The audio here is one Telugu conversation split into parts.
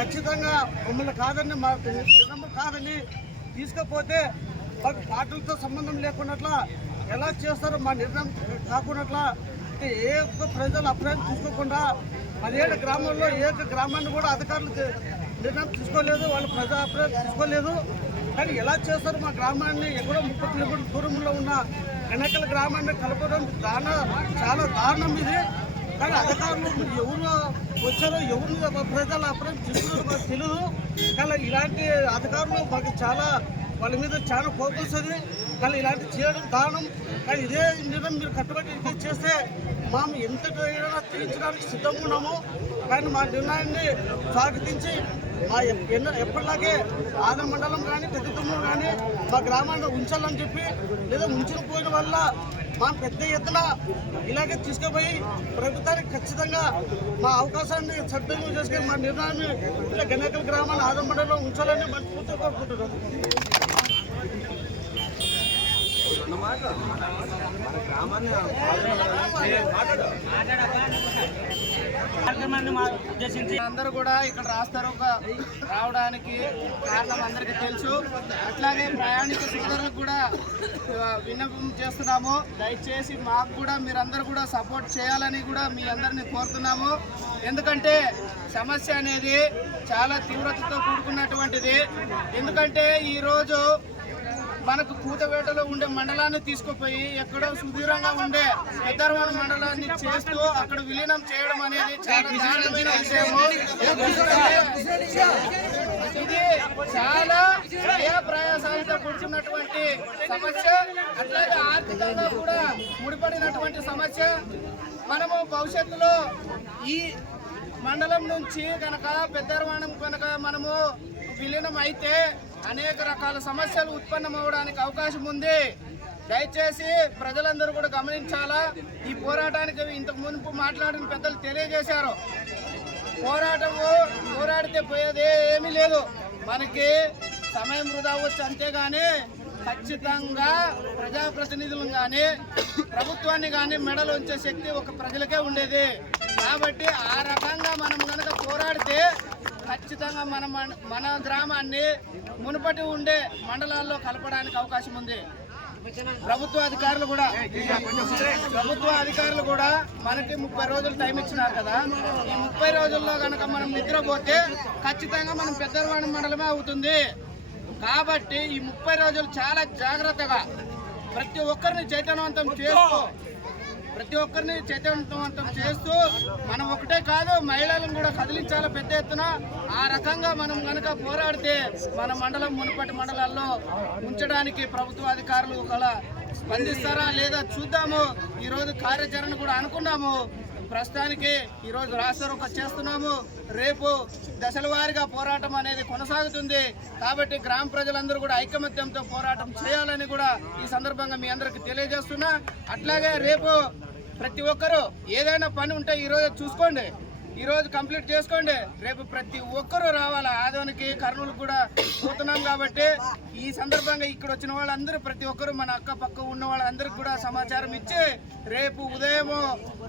ఖచ్చితంగా మమ్మల్ని కాదని మా నిజం కాదని తీసుకపోతే మాకు పార్టీలతో సంబంధం లేకున్నట్లా ఎలా చేస్తారో మా నిర్ణయం కాకున్నట్లా ఏ ఒక్క ప్రజలు అభిప్రాయం తీసుకోకుండా 17 గ్రామాల్లో ఏ ఒక్క గ్రామాన్ని కూడా అధికారులు నిర్ణయం తీసుకోలేదు, వాళ్ళు ప్రజా అభిప్రాయం తీసుకోలేదు. కానీ ఎలా చేస్తారు మా గ్రామాన్ని ఎక్కడో 30 కిలోమీటర్ల దూరంలో ఉన్న ఎన్నికల గ్రామాన్ని కలపడం చాలా దారుణం ఇది. కానీ అధికారులు ఎవరు వచ్చారో ఎవరు ప్రజల అభిప్రాయం తీసుకున్నారో మాకు తెలియదు. కానీ ఇలాంటి అధికారులు మాకు వాళ్ళ మీద చాలా కోపం వస్తుంది. కానీ ఇలాంటి చేయడం దారుణం. కానీ ఇదే నిర్ణయం మీరు కట్టుబడి ఇదే చేస్తే మేము ఎంత తీర్చడానికి సిద్ధంగా ఉన్నాము. కానీ మా నిర్ణయాన్ని స్వాగతించి మా ఎప్పటిలాగే ఆంధ్ర మండలం కానీ పెద్దతుమ్మూరు కానీ మా గ్రామాన్ని ఉంచాలని చెప్పి లేదా ఉంచకపోయిన వల్ల మా పెద్ద ఎత్తున ఇలాగే తీసుకుపోయి ప్రభుత్వానికి ఖచ్చితంగా మా అవకాశాన్ని సద్వినియోగం చేసుకుని మా నిర్ణయాన్ని ఇలా గణేకల్ గ్రామాన్ని ఆంధ్ర మండలంలో ఉంచాలని మనస్ఫూర్తిగా కోరుకుంటున్నాం. అందరూ కూడా ఇక్కడ రాస్తారు రావడానికి కారణం అందరికీ తెలుసు. అట్లాగే ప్రయాణిక సోదరులకు కూడా విన్నపం చేస్తున్నాము. దయచేసి మాకు కూడా మీరందరూ కూడా సపోర్ట్ చేయాలని కూడా మీ అందరినీ కోరుతున్నాము. ఎందుకంటే సమస్య అనేది చాలా తీవ్రతతో కూడుకున్నటువంటిది. ఎందుకంటే ఈరోజు మనకు కూతవేటలో ఉండే మండలాన్ని తీసుకుపోయి ఎక్కడో సుదూరంగా ఉండే పెద్దరవాడ మండలాన్ని చేస్తూ అక్కడ విలీనం చేయడం అనేది చాలా దారుణమైన విషయము. ఇది చాలా ప్రయాసాలతో కూర్చున్నటువంటి సమస్య. అట్లాగే ఆర్థికంగా కూడా ముడిపడినటువంటి సమస్య. మనము భవిష్యత్తులో ఈ మండలం నుంచి కనుక పెద్దరవాణం కనుక మనము విలీనం అయితే అనేక రకాల సమస్యలు ఉత్పన్నమవడానికి అవకాశం ఉంది. దయచేసి ప్రజలందరూ కూడా గమనించాలా. ఈ పోరాటానికి ఇంతకు మునుపు మాట్లాడిన పెద్దలు తెలియజేశారు. పోరాడితే పోయేది ఏమీ లేదు. మనకి సమయం వృధా అవ్వచ్చు, అంతేగాని ఖచ్చితంగా ప్రజాప్రతినిధులను కానీ ప్రభుత్వాన్ని కానీ మెడలు ఉంచే శక్తి ఒక ప్రజలకే ఉండేది. కాబట్టి ఆ రకంగా మనం కనుక పోరాడితే ఖచ్చితంగా మన గ్రామాన్ని మునుపటి ఉండే మండలాల్లో కలపడానికి అవకాశం ఉంది. ప్రభుత్వ అధికారులు కూడా మనకి 30 రోజులు టైం ఇచ్చినారు కదా. ఈ 30 రోజుల్లో కనుక మనం నిద్రపోతే ఖచ్చితంగా మనం పెద్దరవాడ మండలమే అవుతుంది. కాబట్టి ఈ 30 రోజులు చాలా జాగ్రత్తగా ప్రతి ఒక్కరిని చైతన్యవంతం చేస్తూ మనం ఒకటే కాదు మహిళలను కూడా కదిలించాలి పెద్ద ఎత్తున. ఆ రకంగా మనం కనుక పోరాడితే మన మండలం మునుపటి మండలాల్లో ఉంచడానికి ప్రభుత్వ అధికారులు ఒకలా స్పందిస్తారా లేదా చూద్దాము. ఈరోజు కార్యాచరణ కూడా అనుకున్నాము. ప్రస్తుతానికి ఈరోజు రాస్తారోకో చేస్తున్నాము. రేపు దశల వారీగా పోరాటం అనేది కొనసాగుతుంది. కాబట్టి గ్రామ ప్రజలందరూ కూడా ఐకమత్యంతో పోరాటం చేయాలని కూడా ఈ సందర్భంగా మీ అందరికీ తెలియజేస్తున్నా. అట్లాగే రేపు ప్రతి ఒక్కరూ ఏదైనా పని ఉంటే ఈరోజు చూసుకోండి, ఈరోజు కంప్లీట్ చేసుకోండి. రేపు ప్రతి ఒక్కరూ రావాలా. ఆదోనికి కర్నూలు కూడా పోతున్నాం కాబట్టి ఈ సందర్భంగా ఇక్కడ వచ్చిన వాళ్ళందరూ ప్రతి ఒక్కరూ మన అక్క పక్క ఉన్న వాళ్ళందరికీ కూడా సమాచారం ఇచ్చి రేపు ఉదయం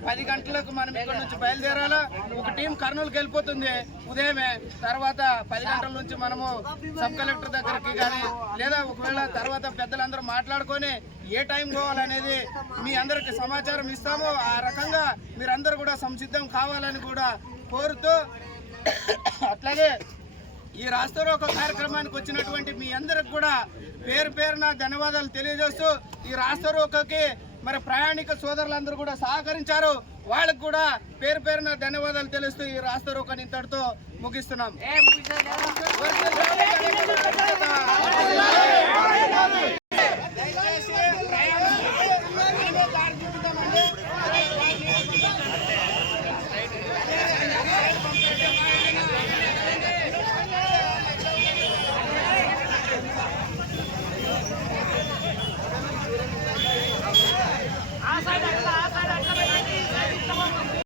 10 గంటలకు మనం ఇక్కడ నుంచి బయలుదేరాలా. ఒక టీం కర్నూలుకి వెళ్ళిపోతుంది ఉదయమే. తర్వాత 10 గంటల నుంచి మనము సబ్ కలెక్టర్ దగ్గరికి కానీ లేదా ఒకవేళ తర్వాత పెద్దలందరూ మాట్లాడుకొని ఏ టైం పోవాలనేది మీ అందరికి సమాచారం ఇస్తాము. ఆ రకంగా మీరందరూ కూడా సంసిద్ధం కావాలని కూడా కోరుతూ, అట్లాగే ఈ రాస్తారోకో కార్యక్రమానికి వచ్చినటువంటి మీ అందరికి కూడా పేరున ధన్యవాదాలు తెలియజేస్తూ, ఈ రాస్తారోకోకి మరి ప్రయాణిక సోదరులందరూ కూడా సహకరించారు. వాళ్ళకు కూడా పేరున ధన్యవాదాలు తెలుస్తూ ఈ రాస్తారోకోని ఇంతటితో ముగిస్తున్నాం.